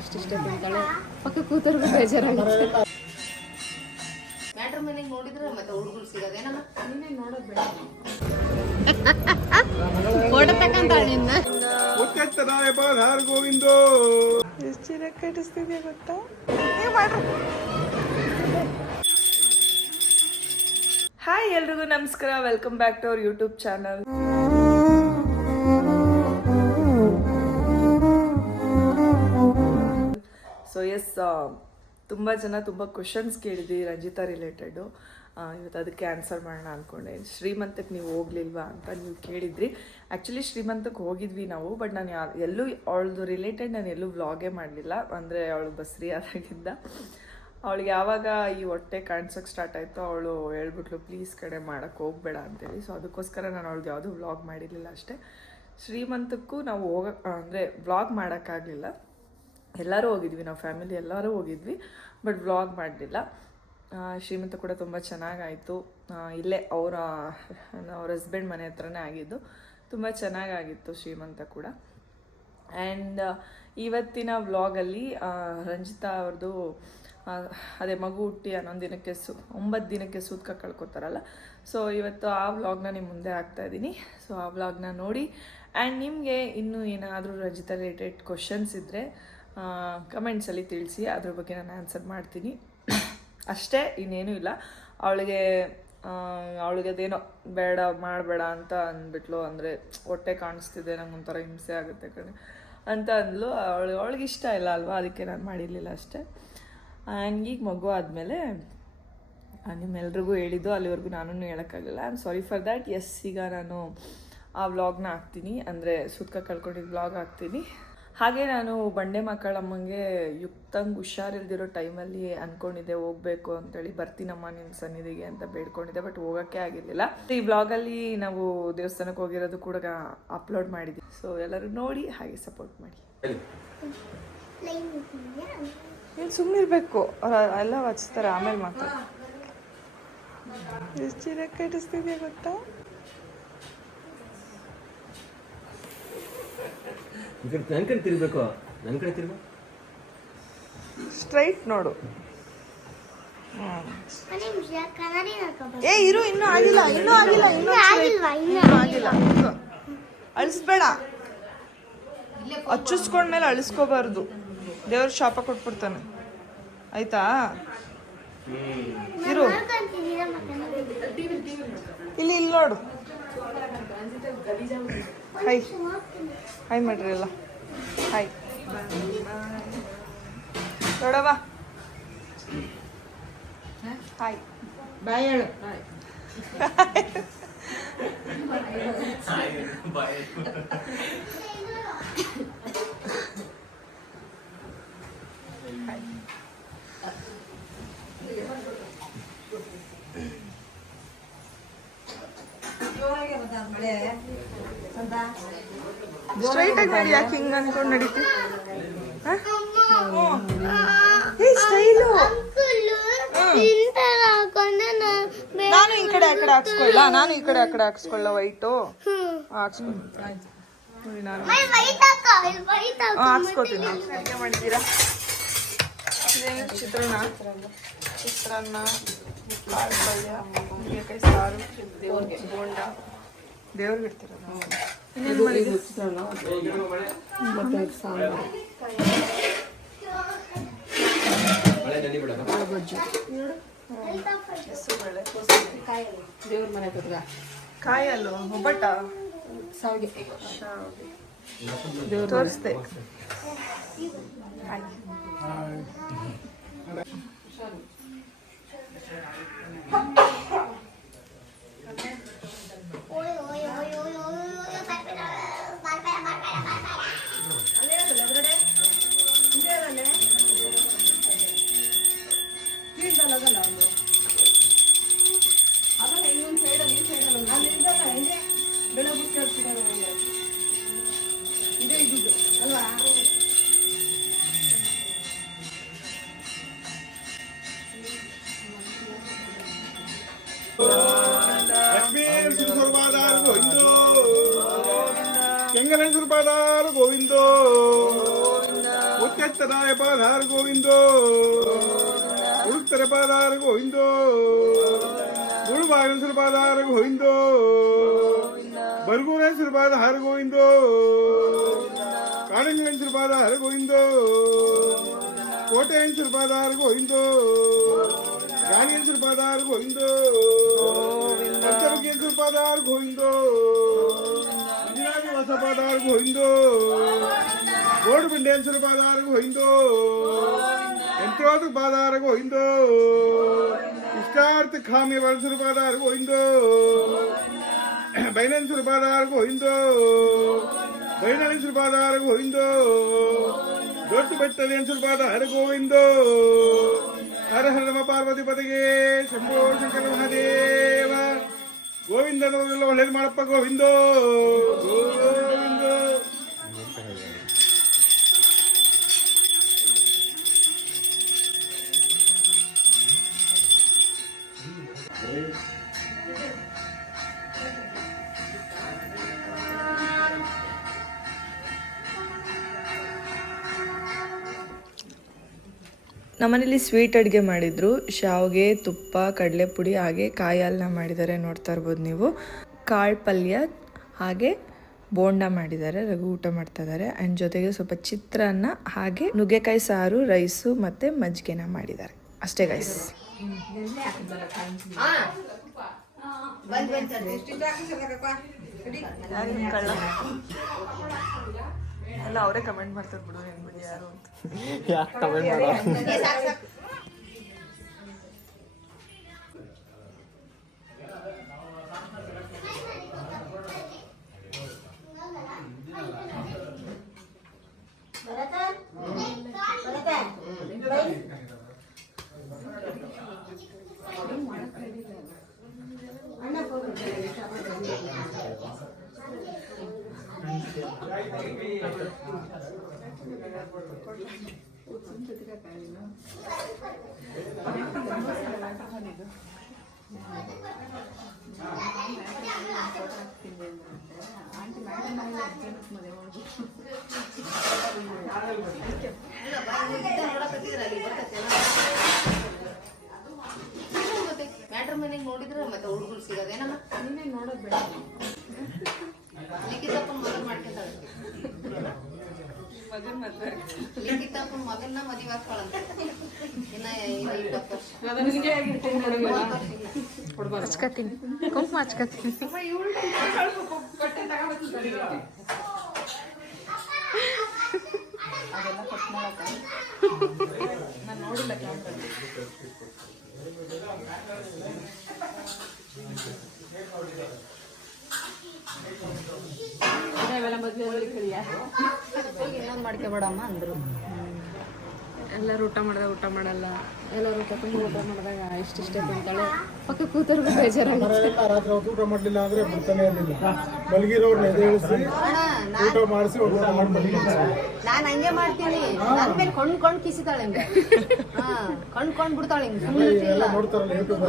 ಇಷ್ಟಿಷ್ಟ ತಿಂತಾಳೆ ಪಕ್ಕ ಕೂತರ್ಗೂ ಬೇಜಾರಾಗುತ್ತೆ. ಮ್ಯಾಟ್ರ್ ಮನೆಗೆ ನೋಡಿದ್ರೆ ಮತ್ತೆ ಹುಡುಗರು ಸಿಗೋದೇನಮ್ಮ ನಿನ್ನೆ ನೋಡೋದು ಬೇಡ. ಫೋಟೋ ತಕ್ಕಂತಾಳೆ ನಿನ್ನ? ಮುತ್ತೆತ್ತನಾಯ ಗೋವಿಂದೋ. ಎಷ್ಟು ಚೆನ್ನಾಗಿ ಕಟ್ಟಿಸ್ತಿದ್ಯಾ ಗೊತ್ತಾ? ಹಾಯ್ ಎಲ್ರಿಗೂ ನಮಸ್ಕಾರ. Welcome back to our YouTube channel so yes ತುಂಬ ಜನ ತುಂಬ ಕ್ವಶನ್ಸ್ ಕೇಳಿದ್ವಿ ರಂಜಿತಾ ರಿಲೇಟೆಡು ಇವತ್ತು ಅದಕ್ಕೆ ಆನ್ಸರ್ ಮಾಡೋಣ ಅಂದ್ಕೊಂಡೆ ಶ್ರೀಮಂತಕ್ಕೆ ನೀವು ಹೋಗ್ಲಿಲ್ವಾ ಅಂತ ನೀವು ಕೇಳಿದ್ರಿ. ಆ್ಯಕ್ಚುಲಿ ಶ್ರೀಮಂತಕ್ಕೆ ಹೋಗಿದ್ವಿ ನಾವು ಬಟ್ ನಾನು ಯಾ, ಎಲ್ಲೂ ಅವಳದು ರಿಲೇಟೆಡ್ ನಾನು ಎಲ್ಲೂ ವ್ಲಾಗೇ ಮಾಡಲಿಲ್ಲ. ಅಂದರೆ ಅವಳು ಬಸ್ರಿ ಆದಾಗಿದ್ದ ಅವಳಿಗೆ ಯಾವಾಗ ಈ ಹೊಟ್ಟೆ ಕಾಣಿಸೋಕೆ ಸ್ಟಾರ್ಟ್ ಆಯಿತು ಅವಳು ಹೇಳ್ಬಿಟ್ಲು ಪ್ಲೀಸ್ ಕಡೆ ಮಾಡೋಕ್ಕೆ ಹೋಗಬೇಡ ಅಂತೇಳಿ. ಸೊ ಅದಕ್ಕೋಸ್ಕರ ನಾನು ಅವಳಿಗೆ ಯಾವುದೂ ವ್ಲಾಗ್ ಮಾಡಿರಲಿಲ್ಲ ಅಷ್ಟೇ. ಶ್ರೀಮಂತಕ್ಕೂ ನಾವು ಹೋಗ ಅಂದರೆ ವ್ಲಾಗ್ ಮಾಡೋಕ್ಕಾಗಲಿಲ್ಲ ಎಲ್ಲರೂ ಹೋಗಿದ್ವಿ, ನಾವು ಫ್ಯಾಮಿಲಿ ಎಲ್ಲರೂ ಹೋಗಿದ್ವಿ ಬಟ್ ವ್ಲಾಗ್ ಮಾಡಲಿಲ್ಲ. ಶ್ರೀಮಂತ ಕೂಡ ತುಂಬ ಚೆನ್ನಾಗಾಯಿತು. ಇಲ್ಲೇ ಅವರ, ಅವ್ರ ಹಸ್ಬೆಂಡ್ ಮನೆ ಹತ್ರನೇ ಆಗಿದ್ದು. ತುಂಬ ಚೆನ್ನಾಗಾಗಿತ್ತು ಶ್ರೀಮಂತ ಕೂಡ. ಆ್ಯಂಡ್ ಇವತ್ತಿನ ವ್ಲಾಗಲ್ಲಿ ರಂಜಿತಾ ಅವ್ರದ್ದು ಅದೇ ಮಗು ಹುಟ್ಟಿ ಹನ್ನೊಂದು ದಿನಕ್ಕೆ ಸು, ಒಂಬತ್ತು ದಿನಕ್ಕೆ ಸೂತ್ಕ ಕಳ್ಕೊತಾರಲ್ಲ. ಸೊ ಇವತ್ತು ಆ ವ್ಲಾಗ್ನ ನಿಮ್ಮ ಮುಂದೆ ಹಾಕ್ತಾ ಇದ್ದೀನಿ. ಸೊ ಆ ವ್ಲಾಗ್ನ ನೋಡಿ. ಆ್ಯಂಡ್ ನಿಮಗೆ ಇನ್ನೂ ಏನಾದರೂ ರಂಜಿತಾ ರಿಲೇಟೆಡ್ ಕ್ವಶನ್ಸ್ ಇದ್ದರೆ ಕಮೆಂಟ್ಸಲ್ಲಿ ತಿಳಿಸಿ, ಅದ್ರ ಬಗ್ಗೆ ನಾನು ಆನ್ಸರ್ ಮಾಡ್ತೀನಿ. ಅಷ್ಟೇ, ಇನ್ನೇನೂ ಇಲ್ಲ. ಅವಳಿಗೆ ಅವಳಿಗೆ ಅದೇನೋ, ಬೇಡ, ಮಾಡಬೇಡ ಅಂತ ಅಂದ್ಬಿಟ್ಲು. ಅಂದರೆ, ಹೊಟ್ಟೆ ಕಾಣಿಸ್ತಿದೆ, ನಂಗೆ ಒಂಥರ ಹಿಂಸೆ ಆಗುತ್ತೆ ಕಣೆ. ಅಂತ ಅಂದ್ಲು. ಅವಳು, ಅವಳಿಗೆ ಇಷ್ಟ ಇಲ್ಲ ಅಲ್ವಾ? ಅದಕ್ಕೆ ನಾನು ಮಾಡಿರಲಿಲ್ಲ ಅಷ್ಟೇ. ಆ್ಯಂಡ್ ಈಗ ಮಗು ಆದಮೇಲೆ ನಿಮ್ಮೆಲ್ರಿಗೂ ಹೇಳಿದ್ದು, ಅಲ್ಲಿವರೆಗೂ ನಾನು ಹೇಳೋಕ್ಕಾಗಲ್ಲ I am sorry for that yes ಈಗ ನಾನು ಆ ವ್ಲಾಗ್ನ ಹಾಕ್ತೀನಿ. ಅಂದರೆ, ಸುತ್ಕ ಕಳ್ಕೊಂಡಿದ್ದ ವ್ಲಾಗ್ ಹಾಕ್ತೀನಿ. ಹಾಗೆ ನಾನು ಬಂಡೆ ಮಕ್ಕಳಮ್ಮಂಗೆ ಯುಕ್ತಂಗೆ ಹುಷಾರಿಲ್ದಿರೋ ಟೈಮಲ್ಲಿ ಅಂದ್ಕೊಂಡಿದ್ದೆ ಹೋಗಬೇಕು ಅಂತೇಳಿ. ಬರ್ತೀನಮ್ಮ ನಿಮ್ಮ ಸನ್ನಿಧಿಗೆ ಅಂತ ಬೇಡ್ಕೊಂಡಿದ್ದೆ ಬಟ್ ಹೋಗೋಕ್ಕೆ ಆಗಿರಲಿಲ್ಲ. ಈ ಬ್ಲಾಗಲ್ಲಿ ನಾವು ದೇವಸ್ಥಾನಕ್ಕೆ ಹೋಗಿರೋದು ಕೂಡ ಅಪ್ಲೋಡ್ ಮಾಡಿದ್ವಿ. ಸೊ ಎಲ್ಲರೂ ನೋಡಿ ಹಾಗೆ ಸಪೋರ್ಟ್ ಮಾಡಿ. ನೀನು ಸುಮ್ಮನೆ ಇರಬೇಕು ಎಲ್ಲ ಹಚ್ತಾರೆ ಆಮೇಲೆ ಮಾತಾಡ ಎಷ್ಟು ಚೆನ್ನಾಗಿ ಕಟ್ಟಿಸ್ತಿದ್ಯಾ ಗೊತ್ತಾ? ಈ ಕಡೆ ನನ್ನ ಕಡೆ ತಿರ್ಬೇಕು ನನ್ನ ಕಡೆ ತಿರ್ಗು. ಸ್ಟ್ರೈಟ್ ನೋಡು. ಏ ಇರು ಇನ್ನೂ ಆಗಿಲ್ಲ ಇನ್ನೂ ಆಗಿಲ್ಲ ಇನ್ನೂ ಇನ್ನೂ ಆಗಿಲ್ಲ. ಅಳಿಸ್ಬೇಡ. ಹಚ್ಚಿಸ್ಕೊಂಡ್ಮೇಲೆ ಅಳಿಸ್ಕೋಬಾರ್ದು. ದೇವ್ರ ಶಾಪ ಕೊಟ್ಬಿಡ್ತಾನೆ. ಆಯ್ತಾ? ಇರು. ಇಲ್ಲಿ ಇಲ್ಲಿ ನೋಡು. ಹಾಯ್ ಹಾಯ್ ಮಾಡ್ರಿ ಎಲ್ಲ ಹಾಯ್ ನೋಡವ್ವ ಹಾಯ್ ಬಾಯ್ ಹೇಳು. ಸ್ಟ್ರೈಟ್ ಆಗಿ ನಡಿ ಯಾಕೆ ಹಿಂಗ ಅನ್ಕೊಂಡು ನಡೀತಿ? ಸ್ಟೈಲು. ನಾನು ಈ ಕಡೆ ಆ ಕಡೆ ಹಾಕ್ಸ್ಕೊಳ್ಳ ನಾನು ಈ ಕಡೆ ಆ ಕಡೆ ಹಾಕ್ಸ್ಕೊಳ್ಳ ವೈಟು? ಹಾಕ್ಸ್ಕೊಂಡು ಆಯ್ತು ನೋಡಿ ನಾನು. ಹಾಂ ಹಾಕ್ಸ್ಕೊತೀನಿ. ಹೇಗೆ ಮಾಡಿದ್ದೀರಾ? ಚಿತ್ರಾನ್ನ? ಚಿತ್ರಾನ್ನ ಕಾಳು ಪಲ್ಯ ನುಗ್ಗೆಕಾಯಿ ಸಾರು ದೇವ್ರಿಗೆ ಬೋಂಡ ದೇವ್ರಿಗೆ ಇಡ್ತೀರಲ್ಲ ಇನ್ನೇನು ಮಾಡಿದ್ದೀರಿ ಮತ್ತೆ ಸಾಂಬಾರು ಹೆಸರುಬೇಳೆ ದೇವ್ರ ಮನೆ ಹತ್ರ ಕಾಯಿ ಅಲ್ಲ ಒಬ್ಬಟ್ಟ ಸಾವಿಗೆ ತೋರಿಸ್ದೆ ಲಕ್ಷ್ಮೀ వెంకటేశ్వర పాదాలు గోవిందో. ఉత్తరాయ పాదాలు గోవిందో. ఉత్తర పాదాలు గోవిందో. గురు వాగేశ్వర పాదాలు గోవిందో. బరుగురేశ్వర పాద హర గోవిందో. కాడంగేశ్వర పాద హర గోవిందో. కోటేశ్వర పాద హర గోవిందో. రాణేశ్వర పాద గోవిందో. పంచముఖేశ్వర గోవిందో. ಪಾದಾರ ಗೋವಿಂದೋ ಗೋಡು ಬಿಂಡೇಶ್ವರ ಪಾದಾರ ಗೋವಿಂದೋ ಯಂತ್ರೋದಕ ಪಾದಾರ ಗೋವಿಂದೋ ಇಷ್ಟಾರ್ಥ ಖಾಮಿ ಬಳಸರ ಪಾದಾರ ಗೋವಿಂದೋ ಬೈನೇಶ್ವರ ಪಾದಾರ ಗೋವಿಂದೋ ಬೈನಳೇಶ್ವರ ಪಾದಾರ ಗೋವಿಂದೋ ದೊಡ್ಡ ಬೆಟ್ಟದೇಶ್ವರ ಪಾದಾರ ಗೋವಿಂದೋ ಹರ ಹರ ನಮ ಪಾರ್ವತಿ ಪದಗೆ ಶಂಭೋ ಶಂಕರ ಮಹಾದೇವ ಗೋವಿಂದನವರೆಲ್ಲ ಒಳ್ಳೇದು ಮಾಡಪ್ಪ ಗೋವಿಂದೋ ಗೋವಿಂದೋ ನಮ್ಮನೇಲಿ ಸ್ವೀಟ್ ಅಡುಗೆ ಮಾಡಿದ್ರು. ಶಾವಿಗೆ ತುಪ್ಪ ಕಡಲೆಪುಡಿ ಹಾಗೆ ಕಾಯಿ ಹಾಲನ್ನ ಮಾಡಿದ್ದಾರೆ ನೋಡ್ತಾ ಇರ್ಬೋದು ನೀವು. ಕಾಳು ಪಲ್ಯ ಹಾಗೆ ಬೋಂಡ ಮಾಡಿದ್ದಾರೆ ರಘು ಊಟ ಮಾಡ್ತಾ ಇದ್ದಾರೆ. ಆ್ಯಂಡ್ ಜೊತೆಗೆ ಸ್ವಲ್ಪ ಚಿತ್ರಾನ್ನ ಹಾಗೆ ನುಗ್ಗೆಕಾಯಿ ಸಾರು ರೈಸು ಮತ್ತು ಮಜ್ಜಿಗೆನ ಮಾಡಿದ್ದಾರೆ. ಅಷ್ಟೇ ಗೈಸ್ ಬಂದ್ ಬಂದ್ ತಡ್ರಿ. ಎಲ್ಲ ಅವರೇ ಕಮೆಂಟ್ ಮಾಡ್ತಾರೆ ಬಿಡು ಬಿಡಿ ಯಾರು ಅಂತ ಯಾಕೆ ಕಮೆಂಟ್ ಸಾಕ್. ಇಲ್ಲ, ಬಾ, ನೀವು ಇದ್ದ ನೋಡಕತ್ತಿದ್ರ ಅಲ್ಲಿ ಬರ್ತೈತೇನ? ಇಲ್ಲ ಮತ್ತೆ ಮ್ಯಾಟ್ರ್ ಮನೆಗೆ ನೋಡಿದ್ರೆ ಮತ್ತೆ ಹುಡುಗರು ಸಿಗೋದೇನಮ್ಮ ನೀನೇ ನೋಡೋದು ಬೇಡ ಲಿಖಿತಪ್ಪನ ಮಗನ್ ಮಾಡ್ಕೊಂಡಾಳ ಲಿಖಿತಪ್ಪನ ಮಗನ್ನ ಮದುವೆ ಹಾಕ್ತಾಳಂತ ಇನ್ನ ಇಪ್ಪತ್ತು ವರ್ಷ. ಮೂವತ್ತು ವರ್ಷ ಇಲ್ಲ. ಹಚ್ಕತೀನಿ ಕುಂಕುಮ ಹಚ್ಕತೀನಿ ಹೋಗಿ ಇನ್ನೊಂದು ಮಾಡ್ಕೊಬೇಡಮ್ಮ ಅಂದ್ರು. ಎಲ್ಲರೂ ಊಟ ಮಾಡಿದಾಗ ಊಟ ಮಾಡಲ್ಲ. ಎಲ್ಲರೂ ಕರ್ಕೊಂಡು ಊಟ ಮಾಡಿದಾಗ ಇಷ್ಟಿಷ್ಟೇ ತಿಂತಾಳೆ ಪಕ್ಕ ಕೂತರ್ಗೂ ಬೇಜಾರಾಗುತ್ತೆ. ರಾತ್ರಿ ಹೊತ್ತು ಊಟ ಮಾಡಲಿಲ್ಲ ಅಂದ್ರೆ ಬರ್ತಾನೆ ಇರಲಿಲ್ಲ. ಮಲಗಿರೋರ್ನ ಎದ್ದೇಳಿಸಿ ಅಣ್ಣ ಊಟ ನಾನ್ ಮಾಡಿಸಿ ಊಟ ನಾನು ನಾನ್ ಹಂಗೆ ಮಾಡ್ತೀನಿ. ನನ್ನ ಮೇಲೆ ಕೊಂಡ್ ಕೊಂಡ್ ಕಿಸಿತಾಳೆ ಹಿಂಗೆ. ಹಾ ಕೊಂಡ್ ಕೊಂಡ್ ಬಿಡ್ತಾಳೆ ಹಿಂಗೆ. ನೋಡ್ತಾರಲ್ಲ ಯೂಟ್ಯೂಬ್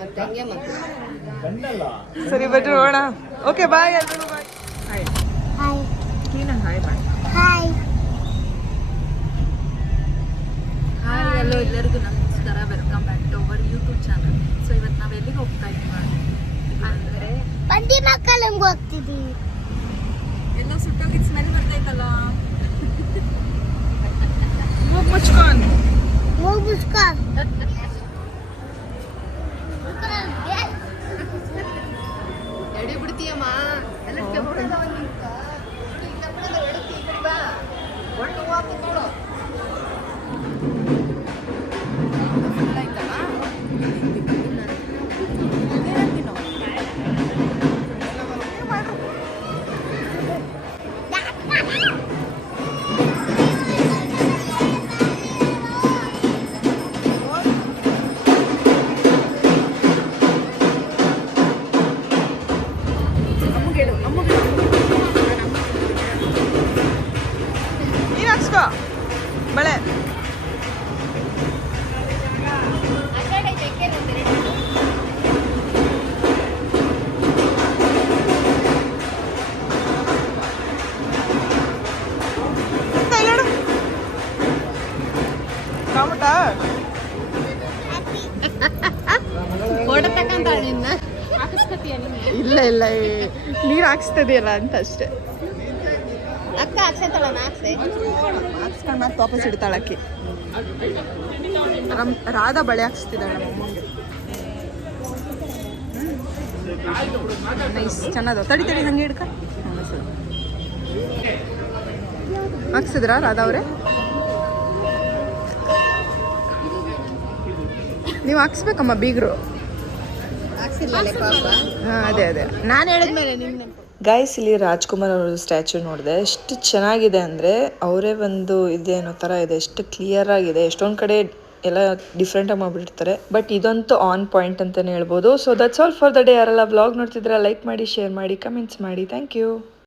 ಮತ್ತೆ ಹಂಗೆ ಮತ್ತೆ. ಸರಿ ಬಟ್ ಹೋಗೋಣ. ಓಕೆ ಬಾಯ್ ಎಲ್ಲರೂ ಬಾಯ್ ಹಾಯ್ ನೀನು ಹಾಯ್ ಬಾಯ್ ಹಾಯ್ ಹಲೋ ಎಲ್ಲರಿಗೂ ನಮಸ್ಕಾರ. Welcome back to our YouTube channel so ಇವತ್ತು ನಾವು ಎಲ್ಲಿಗೆ ಹೋಗ್ತಾ ಇದ್ದೀವಿ ಅಂದರೆ ಬಂದಿ ಮಕ್ಕಳಂಗೆ ಹೋಗ್ತಿದ್ವಿ? ಎಲ್ಲ ಸುಟ್ಟೋಗಿದ್ದು ಸ್ಮೆಲ್ ಬರ್ತೈತಲ್ಲ. ಮೂಗ್ ಮುಚ್ಕೊಂಡ್. ಹೋಗಿ ಮುಚ್ಕೊಂಡ್. ಎಡಿ ಬಿಡ್ತೀಯಮ್ಮ. ಎಲ್ಲ ಈ ಕಡೆ ಬಾ. ಒಳ್ಳೆ ಹೂವ ತಗೊಳ್ಳೋ ಇಲ್ಲ ಇಲ್ಲ ನೀರು ಹಾಕ್ಸ್ತದೆಯಲ್ಲ ಅಂತ ಅಷ್ಟೇ. ಅಕ್ಕ ಹಾಕ್ಸೆ ಹಾಕ್ಸ್ಕೊಂಡು ಮತ್ತೆ ವಾಪಸ್ ಇಡ್ತಾಳೆ ಅಕ್ಕಿ ರಾಧಾ ಬಳೆ ಹಾಕ್ಸ್ತಿದ್ದಾಳೆ ನಮ್ಮಮ್ಮಗೆ ನೈಸ್ ಚೆನ್ನಾದ ತಡಿ ತಡಿ ಹಂಗೆ ಹಿಡ್ಕ ಹಾಕ್ಸಿದ್ರ ರಾಧಾ ಅವರೇ? ನೀವು ಹಾಕ್ಸ್ಬೇಕಮ್ಮ ಬೀಗರು. ಅದೇ ಅದೇ. ನಾನು ಹೇಳಿದ್ಮೇಲೆ ಗೈಸ್ ಇಲ್ಲಿ ರಾಜ್ಕುಮಾರ್ ಅವ್ರ ಸ್ಟ್ಯಾಚು ನೋಡಿದೆ. ಎಷ್ಟು ಚೆನ್ನಾಗಿದೆ ಅಂದರೆ ಅವರೇ ಒಂದು ಇದೇನೋ ಥರ ಇದೆ. ಎಷ್ಟು ಕ್ಲಿಯರ್ ಆಗಿದೆ. ಎಷ್ಟೊಂದು ಕಡೆ ಎಲ್ಲ ಡಿಫ್ರೆಂಟಾಗಿ ಮಾಡಿಬಿಟ್ಟಿರ್ತಾರೆ. ಬಟ್ ಇದಂತೂ ಆನ್ ಪಾಯಿಂಟ್ ಅಂತಲೇ ಹೇಳ್ಬೋದು. So that's all for the day ಯಾರೆಲ್ಲ ವ್ಲಾಗ್ ನೋಡ್ತಿದ್ರೆ ಲೈಕ್ ಮಾಡಿ ಶೇರ್ ಮಾಡಿ ಕಮೆಂಟ್ಸ್ ಮಾಡಿ. Thank you